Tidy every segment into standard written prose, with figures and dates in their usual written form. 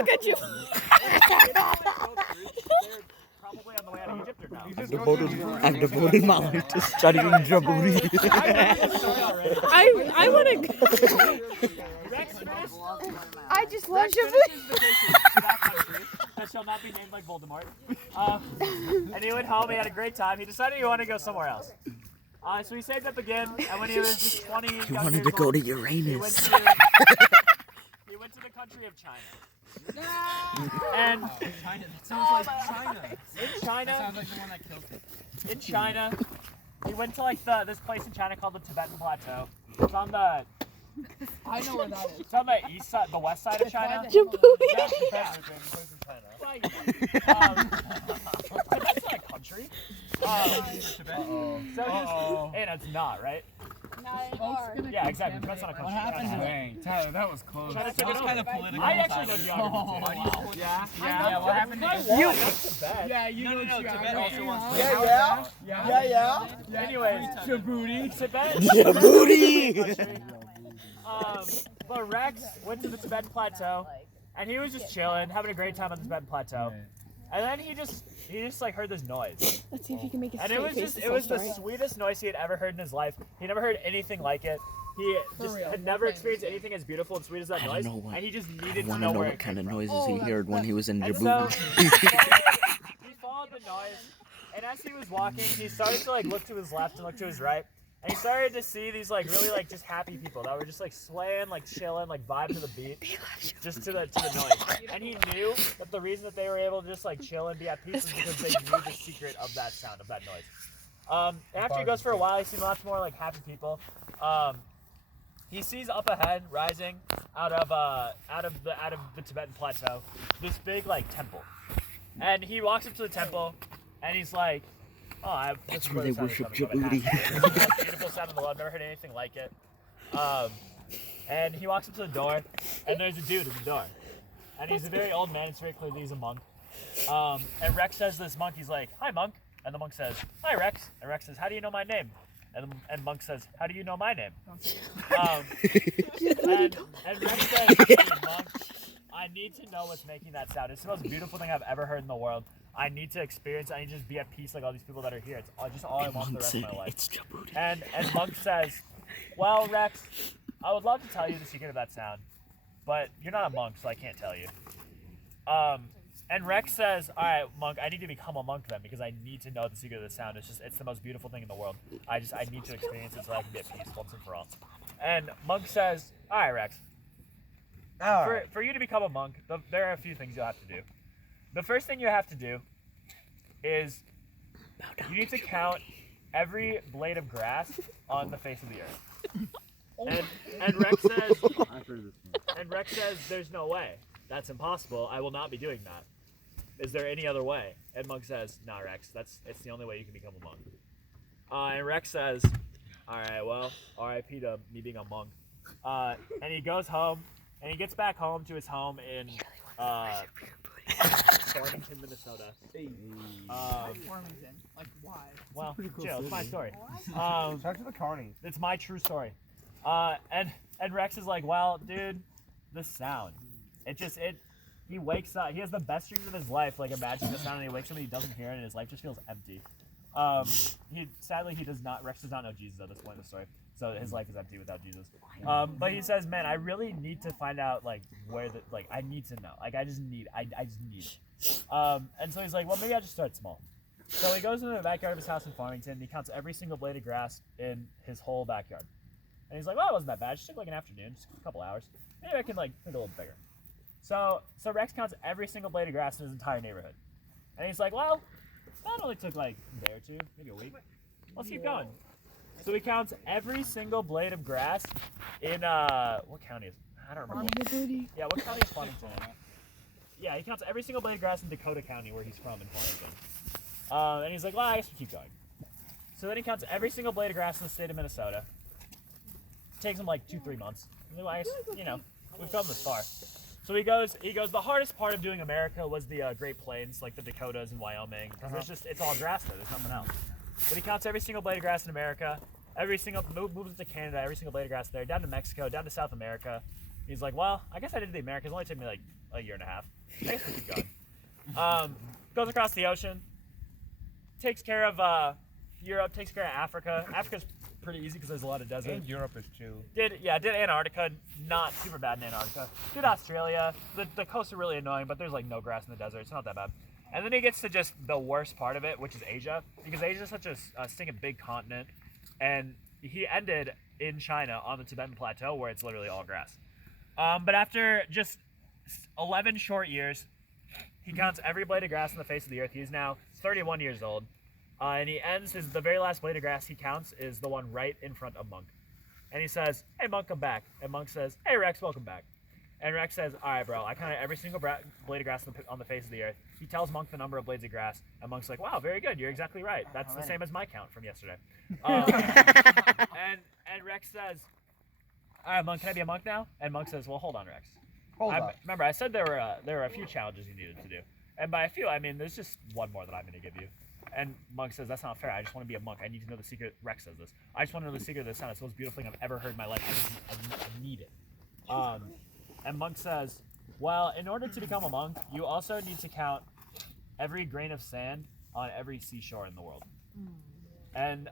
look at you. Probably on the way out of Egypt or no? I'm devoted my life to studying Djibouti. I want to. Rex finished. I just love Rex Djibouti. finishes vacation to that country that shall not be named like Voldemort. And he went home. He had a great time. He decided he wanted to go somewhere else. So he saved up again, and when he was just 20, He wanted to go to Uranus. he went to the country of China. And China. That sounds like China. in China, That sounds like the one that killed it. in China, he went to like this place in China called the Tibetan Plateau. It's on the I know where that is. it's on the east side, the west side of China. Djibouti. Tibet's not a country. So and it's not, right? Yeah, exactly. Tibet's not a country. What happened to it? Dang, Tyler, that was close. China took it over. kind of political. I actually know geography. Yeah, what happened to it? Tibet. Yeah, you know Tibet also wants to. Anyways, Djibouti. Tibet. Djibouti! But Rex went to the Tibetan Plateau, and he was just chilling, having a great time on the Tibetan Plateau. And then he just like heard this noise, Let's see if you can make a and straight it was face. just the sweetest noise he had ever heard in his life. He never heard anything like it. He just had never experienced anything as beautiful and sweet as that I don't noise, know what- and he just I needed to want know to know where what it kind came of from. noises he heard when he was in And so Djibouti. he followed the noise, and as he was walking, he started to like look to his left and look to his right, and he started to see these like really like just happy people that were just like swaying, like chilling, like vibing to the beat, just to the noise. And he knew that the reason that they were able to just like chill and be at peace was because they knew the secret of that sound, of that noise. After he goes for a while, he sees lots more like happy people. He sees up ahead, rising out of the Tibetan Plateau, this big like temple, and he walks up to the temple, and he's like, "Oh, That's where they worship Djibouti. Djibouti. Beautiful sound of the world. Never heard anything like it." And he walks up to the door, and there's a dude at the door, and he's a very old man. It's very clear that he's a monk. And Rex says to this monk, he's like, "Hi, monk," and the monk says, "Hi, Rex," and Rex says, "How do you know my name?" And monk says, "How do you know my name?" And Rex says, "Hey, monk, I need to know what's making that sound. It's the most beautiful thing I've ever heard in the world. I need to experience it. I need to just be at peace like all these people that are here. It's just all I want for the rest of my life." It's Djibouti. And monk says, "Well, Rex, I would love to tell you the secret of that sound, but you're not a monk, so I can't tell you." And Rex says, "All right, monk, I need to become a monk then because I need to know the secret of the sound. It's the most beautiful thing in the world. I need to experience it so I can get peace once and for all." And monk says, "All right, Rex. For you to become a monk, there are a few things you'll have to do. The first thing you have to do is you need to count every blade of grass on the face of the earth." And Rex says, "There's no way. That's impossible. I will not be doing that. Is there any other way?" And monk says, "Nah, Rex. It's the only way you can become a monk." And Rex says, "All right, well, R.I.P. to me being a monk." And he goes home, and he gets back home to his home in Farmington, Minnesota. Farmington. Like, why? Well, chill. It's my story. Start to the carny. It's my true story. And Rex is like, "Well, dude, the sound. He wakes up. He has the best dreams of his life. Like, imagine the sound, and he wakes up and he doesn't hear it, and his life just feels empty." Sadly, Rex does not know Jesus at this point in the story, so his life is empty without Jesus. But he says, "Man, I really need to find out like I need to know. Like, I just need it." And so he's like, "Well, maybe I just start small." So he goes into the backyard of his house in Farmington, and he counts every single blade of grass in his whole backyard. And he's like, "Well, it wasn't that bad. It just took like an afternoon, just a couple hours. Maybe I can like make it a little bigger." So Rex counts every single blade of grass in his entire neighborhood. And he's like, "Well, that only took like a day or two, maybe a week. Let's keep going." So he counts every single blade of grass in what county is it? I don't remember. Yeah, what county is Farmington in? Yeah, he counts every single blade of grass in Dakota County, where he's from in Farmington. And he's like, "Well, I guess we keep going." So then he counts every single blade of grass in the state of Minnesota. It takes him like 2-3 months. He's like, "Well, I guess, we've come this far." So he goes, the hardest part of doing America was the Great Plains, like the Dakotas and Wyoming, because it's all grass there, there's nothing else. But he counts every single blade of grass in America, moves to Canada, every single blade of grass there, down to Mexico, down to South America. He's like, well, I guess I did the Americas. It only took me like a year and a half. I guess we keep going. Goes across the ocean, takes care of Europe, takes care of Africa. Africa's pretty easy because there's a lot of desert. And Europe is chill. Did Antarctica, not super bad in Antarctica. Did Australia. The coasts are really annoying, but there's like no grass in the desert. It's not that bad. And then he gets to just the worst part of it, which is Asia, because Asia is such a stinking big continent, and he ended in China on the Tibetan Plateau where it's literally all grass. But after just 11 short years, he counts every blade of grass on the face of the earth. He's now 31 years old. And he ends the very last blade of grass he counts is the one right in front of Monk. And he says, hey, Monk, come back. And Monk says, hey, Rex, welcome back. And Rex says, all right, bro, I counted every single blade of grass on the face of the earth. He tells Monk the number of blades of grass. And Monk's like, wow, very good. You're exactly right. That's the same as my count from yesterday. And Rex says, all right, Monk, can I be a monk now? And Monk says, well, hold on, Rex. Hold up. Remember, I said there were a few challenges you needed to do. And by a few, I mean, there's just one more that I'm going to give you. And Monk says, that's not fair. I just want to be a monk. I need to know the secret. Rex says this. I just want to know the secret of the sound. It's the most beautiful thing I've ever heard in my life. I need it. And Monk says, well, in order to become a monk, you also need to count every grain of sand on every seashore in the world. And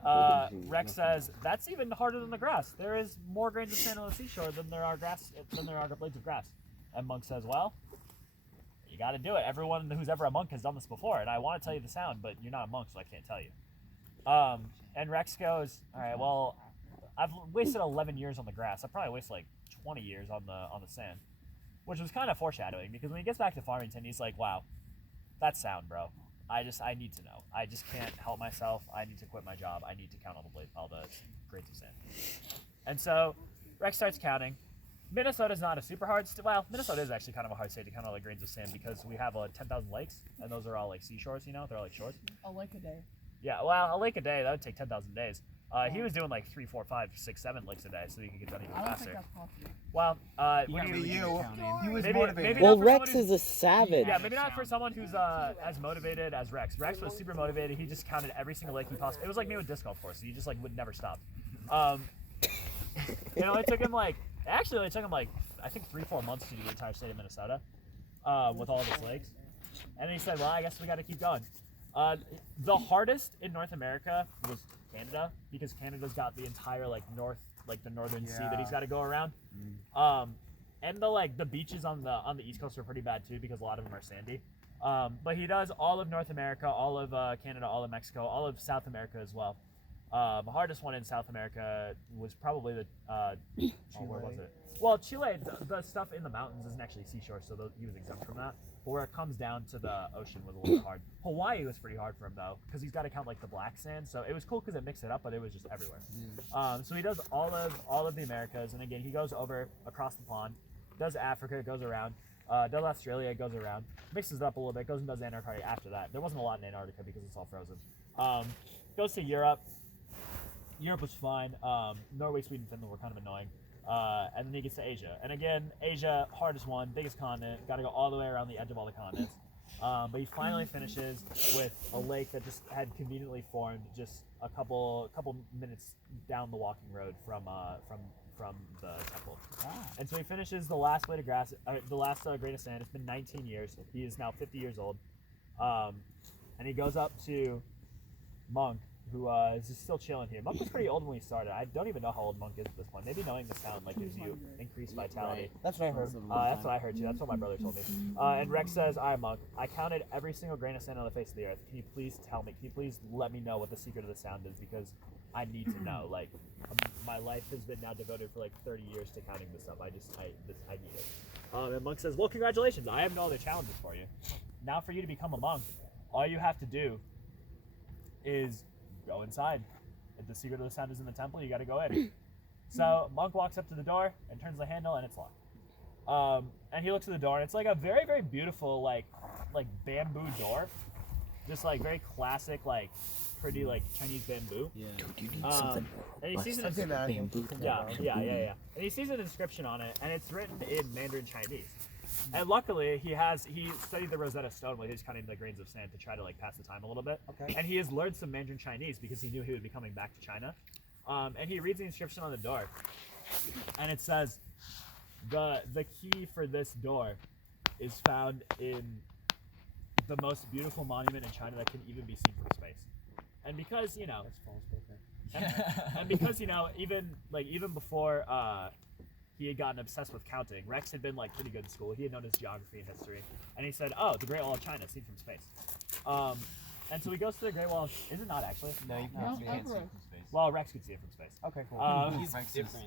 Rex says, that's even harder than the grass. There is more grains of sand on the seashore than there are blades of grass. And Monk says, well, you got to do it. Everyone who's ever a monk has done this before, and I want to tell you the sound, but you're not a monk, so I can't tell you. And Rex goes, all right, well, I've wasted 11 years on the grass. I probably wasted like 20 years on the sand, which was kind of foreshadowing, because when he gets back to Farmington, he's like, wow, that sound, bro. I need to know. I just can't help myself. I need to quit my job. I need to count all the grains of sand. And so Rex starts counting. Minnesota's not a super hard well, Minnesota is actually kind of a hard state to count all the grains of sand because we have 10,000 lakes, and those are all like seashores, you know? They're all like shores. A lake a day. Yeah, well, a lake a day, that would take 10,000 days. He was doing like 3, 4, 5, 6, 7 lakes a day, so he could get done even I don't faster. think that's possible. Well, He was maybe motivated. not Well, for Rex someone is a savage. Yeah, maybe not for someone who's as motivated as Rex. Rex was super motivated. He just counted every single lake he possibly. It was like me with disc golf course. He just like would never stop. It only took him like I think 3, 4 months to do the entire state of Minnesota with all of its lakes. And then he said, well, I guess we got to keep going. The hardest in North America was Canada, because Canada's got the entire the northern sea that he's got to go around. And the beaches on the East Coast are pretty bad too, because a lot of them are sandy. But he does all of North America, all of Canada, all of Mexico, all of South America as well. The hardest one in South America was probably where was it? Well, Chile, the stuff in the mountains isn't actually seashore, so he was exempt from that. But where it comes down to the ocean was a little bit hard. Hawaii was pretty hard for him though, because he's got to count like the black sand. So it was cool because it mixed it up, but it was just everywhere. So he does all of the Americas, and again he goes over across the pond, does Africa, goes around, does Australia, goes around, mixes it up a little bit, goes and does Antarctica after that. There wasn't a lot in Antarctica because it's all frozen. Goes to Europe. Europe was fine. Norway, Sweden, Finland were kind of annoying. And then he gets to Asia. And again, Asia, hardest one, biggest continent, got to go all the way around the edge of all the continents. But he finally finishes with a lake that just had conveniently formed just a couple minutes down the walking road from the temple. And so he finishes the last blade of grass, the last grain of sand. It's been 19 years. He is now 50 years old. And he goes up to Monk, who is just still chilling here. Monk was pretty old when we started. I don't even know how old Monk is at this point. Maybe knowing the sound gives you increased vitality. Right. That's what I heard. That's what I heard too. That's what my brother told me. And Rex says, all right, Monk, I counted every single grain of sand on the face of the earth. Can you please tell me? Can you please let me know what the secret of the sound is? Because I need to know. My life has been now devoted for 30 years to counting this up. I need it. And Monk says, well, congratulations. I have no other challenges for you. Now for you to become a monk, all you have to do is go inside. If the secret of the sound is in the temple, you got to go in. So Monk walks up to the door and turns the handle, and it's locked. And he looks at the door, and it's like a very, very beautiful like bamboo door, just very classic, pretty Chinese bamboo. Yeah. Dude, you need something. And he sees I've seen that. bamboo. yeah. And he sees an inscription on it, and it's written in Mandarin Chinese. And luckily, he studied the Rosetta Stone while he was counting the grains of sand to try to pass the time a little bit. Okay. And he has learned some Mandarin Chinese because he knew he would be coming back to China. And he reads the inscription on the door, and it says, the key for this door is found in the most beautiful monument in China that can even be seen from space. And because, you know, and because, you know, even before he had gotten obsessed with counting, Rex had been like pretty good in school. He had known his geography and history, and he said, "Oh, the Great Wall of China, seen from space." And so he goes to the Great Wall. Is it not actually? No, you No, can't see it from space. Well, Rex could see it from space. Okay, cool. Um,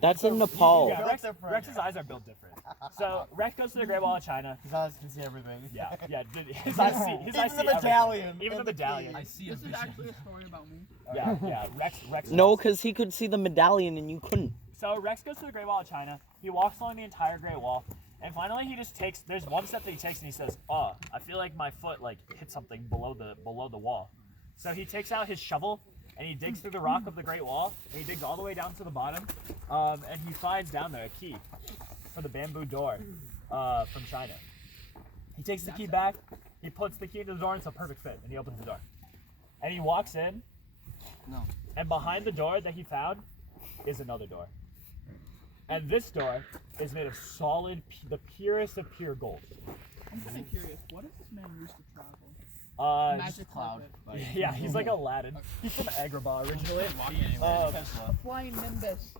That's in Nepal. Yeah, Built different. Rex's eyes are built different. So Rex goes to the Great Wall of China. His eyes can see everything. Yeah, dude, his eyes see. His eyes Even see the medallion. everything. Even and the medallion. I see a This is vision. actually a story about me. Yeah. Rex. No, does. because he could see the medallion and you couldn't. So Rex goes to the Great Wall of China. He walks along the entire Great Wall, and finally he just takes. There's one step that he takes, and he says, "Oh, I feel like my foot like hit something below the wall." So he takes out his shovel and he digs through the rock of the Great Wall, and he digs all the way down to the bottom, and he finds down there a key for the bamboo door from China. He takes the key back. He puts the key into the door, and it's a perfect fit, and he opens the door. And he walks in. No. And behind the door that he found is another door. And this door is made of solid, the purest of pure gold. I'm kind of curious. What does this man use to travel? Just- Magic cloud. yeah, he's like Aladdin. He's from Agrabah originally. Flying Nimbus.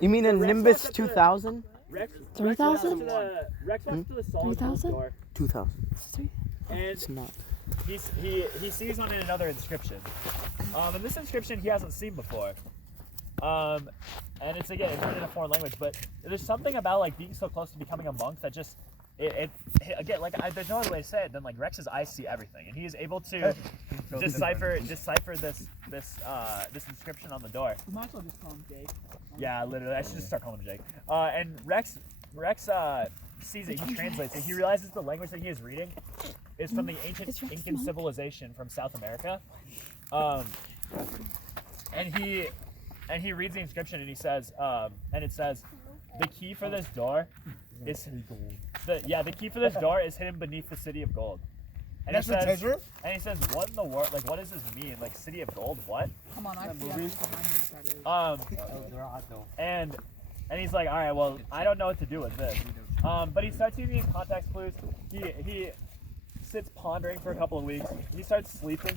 You mean a Rex Nimbus walks up to- 2000? Rex 3000? Rex walks to the solid gold 3000? door, 2000. and It's not. he sees on it another inscription. And this inscription he hasn't seen before. And it's again written in a foreign language, but there's something about like being so close to becoming a monk that just again there's no other way to say it than like Rex's eyes see everything, and he is able to decipher this inscription on the door. You might as well just call him Jake. Yeah, literally, I should just start calling him Jake. And Rex sees it, he translates it, he realizes the language that he is reading is from the ancient Is Rex Incan monk? civilization from South America. And he reads the inscription, and he says, and it says, the key for this door is the key for this door is hidden beneath the city of gold. And That's he the says, treasure? and he says, what in the world? Like, what does this mean? Like, city of gold? What? Come on, I That see movie? behind me what that is. They're hot though. And he's like, all right, well, I don't know what to do with this. But he starts using context clues. He sits pondering for a couple of weeks. He starts sleeping,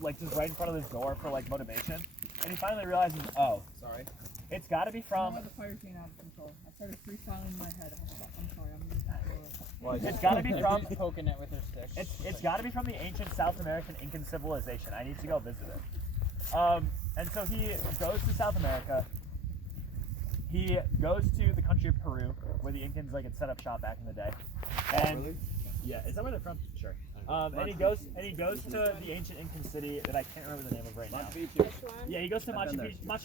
like just right in front of this door for like motivation. And he finally realizes, oh, Sorry. it's got to be You know from. why the fire's getting out of control? I started freestyling in my head. I'm sorry, I'm using that word. It's got to be from. poking it with her stick. It's got to be from the ancient South American Incan civilization. I need to go visit it. And so he goes to South America. He goes to the country of Peru, where the Incans like had set up shop back in the day. And yeah, is that where they're from? Sure. And he goes to the ancient Incan city that I can't remember the name of right now. Yeah, he goes to Machu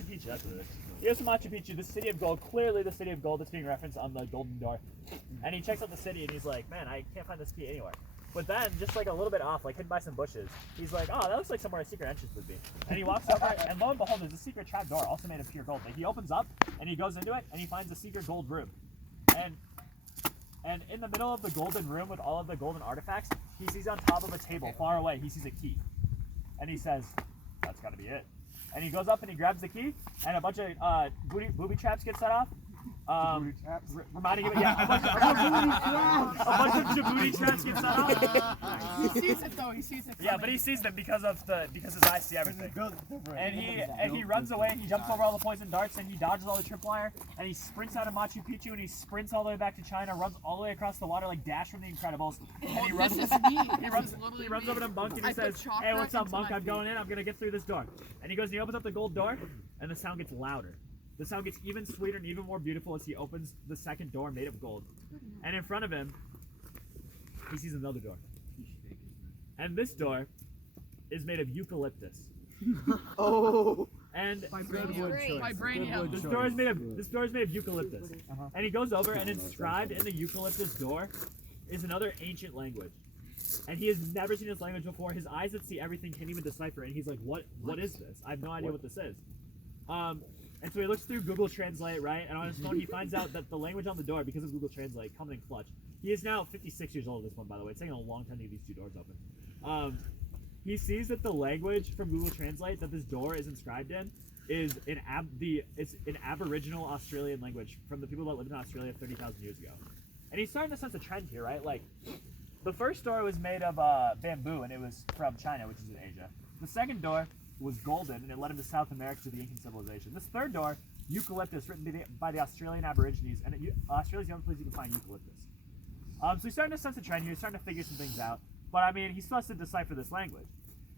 Picchu. That's what it is. He goes to Machu Picchu, the city of gold. Clearly, the city of gold that's being referenced on the golden door. And he checks out the city, and he's like, "Man, I can't find this key anywhere." But then, just like a little bit off, like hidden by some bushes, he's like, "Oh, that looks like somewhere a secret entrance would be." And he walks over, and lo and behold, there's a secret trap door, also made of pure gold. Like he opens up, and he goes into it, and he finds a secret gold room. And in the middle of the golden room with all of the golden artifacts, he sees on top of a table, far away, he sees a key. And he says, that's gotta be it. And he goes up and he grabs the key, and a bunch of booby traps get set off. Reminding him, yeah, a bunch of Djibouti traps get set off. He sees it though. He sees it. Yeah, but he sees them because his eyes see everything. And he runs away, he jumps over all the poison darts, and he dodges all the tripwire, and he sprints out of Machu Picchu, and he sprints all the way back to China, runs all the way across the water like Dash from The Incredibles, and he runs. This is me. He runs over to Monk and he I put says, chalk "Hey, back what's up, into Monk? my I'm going feet." in. I'm gonna get through this door." And he goes and he opens up the gold door, and the sound gets louder. The sound gets even sweeter and even more beautiful as he opens the second door made of gold. And in front of him, he sees another door. And this door is made of eucalyptus. Oh. And Vibranium. this door is made of eucalyptus. And he goes over, and inscribed in the eucalyptus door is another ancient language. And he has never seen this language before. His eyes that see everything can't even decipher it. And he's like, what is this? I have no idea what this is. And so he looks through Google Translate, right? And on his phone, he finds out that the language on the door, because of Google Translate, coming in clutch. He is now 56 years old at this one, by the way. It's taking a long time to get these two doors open. He sees that the language from Google Translate that this door is inscribed in is it's an Aboriginal Australian language from the people that lived in Australia 30,000 years ago. And he's starting to sense a trend here, right? Like, the first door was made of bamboo, and it was from China, which is in Asia. The second door was golden, and it led him to South America to the Incan civilization. This third door, eucalyptus, written by the Australian Aborigines, and Australia's the only place you can find eucalyptus. So he's starting to sense a trend here. He's starting to figure some things out. But I mean, he still has to decipher this language.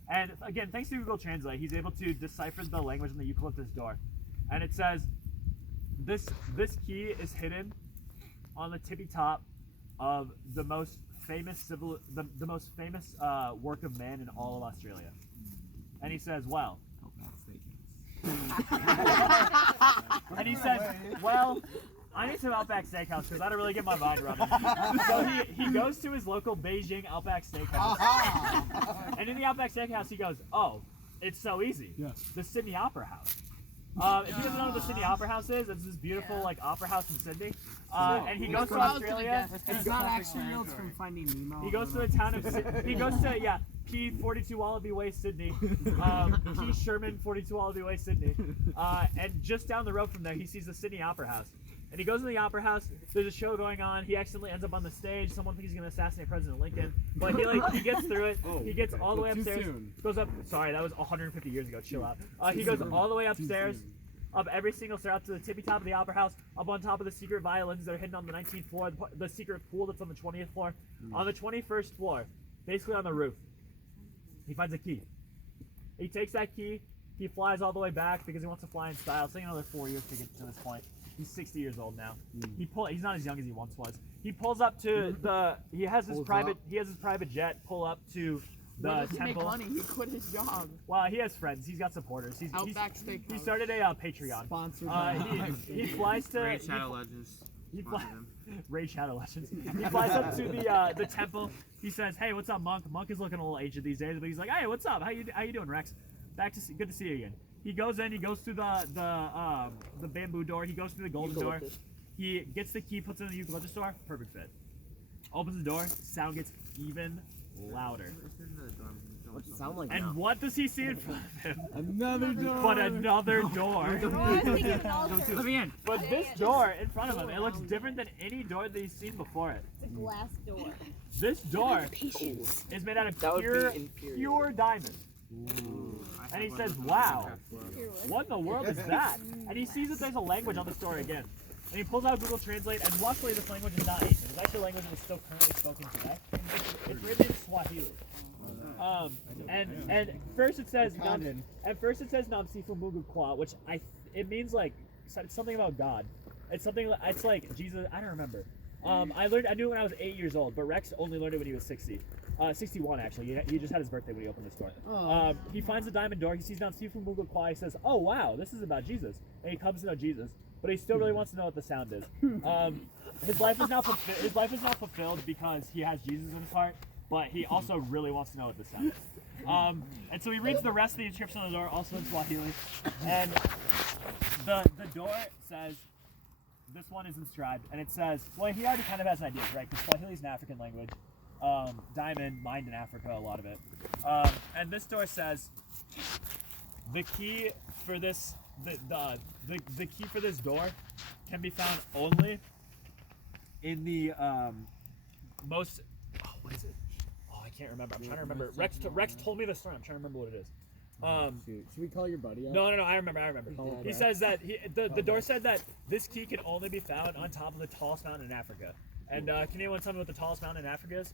And again, thanks to Google Translate, he's able to decipher the language in the eucalyptus door. And it says, this key is hidden on the tippy top of the most famous work of man in all of Australia. And he says, well. And he says, well, I need some Outback Steakhouse because I don't really get my mind running. So he goes to his local Beijing Outback Steakhouse. And in the Outback Steakhouse, he goes, oh, it's so easy. Yeah. The Sydney Opera House. If you guys know what the Sydney Opera House is, it's this beautiful like opera house in Sydney. And he goes to Australia. It's not actually real from Finding Nemo. He goes to the town of he goes to P42 Wallaby Way, Sydney. P Sherman 42 Wallaby Way, Sydney. And just down the road from there, he sees the Sydney Opera House. And he goes to the Opera House. There's a show going on. He accidentally ends up on the stage. Someone thinks he's gonna assassinate President Lincoln, but he gets through it. He gets all the way upstairs. Goes up. Sorry, that was 150 years ago. Chill out. He goes all the way upstairs, up every single stair up to the tippy top of the Opera House, up on top of the secret violins that are hidden on the 19th floor, the secret pool that's on the 20th floor. On the 21st floor, basically on the roof, he finds a key. He takes that key. He flies all the way back because he wants to fly in style. It's taking another 4 years to get to this point. He's 60 years old now. He's not as young as he once was. He pulls up to he has his private jet pull up to the He temple. make money. He quit his job. Well, he has friends. He's got supporters. He started a Patreon. Sponsored by He flies to Raid Shadow Legends. Raid Shadow Legends. He flies up to the temple. He says, "Hey, what's up, Monk? Monk is looking a little aged these days, but he's like, hey, what's up? How you doing, Rex? Good to see you again." He goes in. He goes through the bamboo door. He goes through the golden door. He gets the key, puts it in the eucalyptus door. Perfect fit. Opens the door. Sound gets even louder. What's it sound like And now? what does he see in front of him? Another door. But another door. Let me in. But this door in front of him, it looks different than any door that he's seen before it. It's a glass door. This door is made out of pure diamond. And he says, wow, what in the world is that? And he sees that there's a language on this door again. And he pulls out Google Translate, and luckily this language is not ancient. It's actually a language that is still currently spoken today. It's written in Swahili. And first it says Namsifu Mungu Kwa, which it means like something about God. It's like Jesus. I don't remember. I knew it when I was 8 years old, but Rex only learned it when he was 61 actually. He just had his birthday when he opened this door. He finds the diamond door. He sees Namsifu Mungu Kwa. He says, "Oh wow, this is about Jesus," and he comes to know Jesus. But he still really wants to know what the sound is. His life is now fulfilled because he has Jesus in his heart. But he also really wants to know what this sound is. And so he reads the rest of the inscription on the door, also in Swahili. And the door says, this one is inscribed, and it says, well, he already kind of has an idea, right? Because Swahili is an African language. Diamond, mined in Africa, a lot of it. And this door says, the key for this, the key for this door can be found only in the most. Oh, what is it? Oh, I can't remember. I'm trying to remember. Rex told me the story. I'm trying to remember what it is. Should we call your buddy up? No. I remember. He says that the door said that this key can only be found on top of the tallest mountain in Africa. And can anyone tell me what the tallest mountain in Africa is?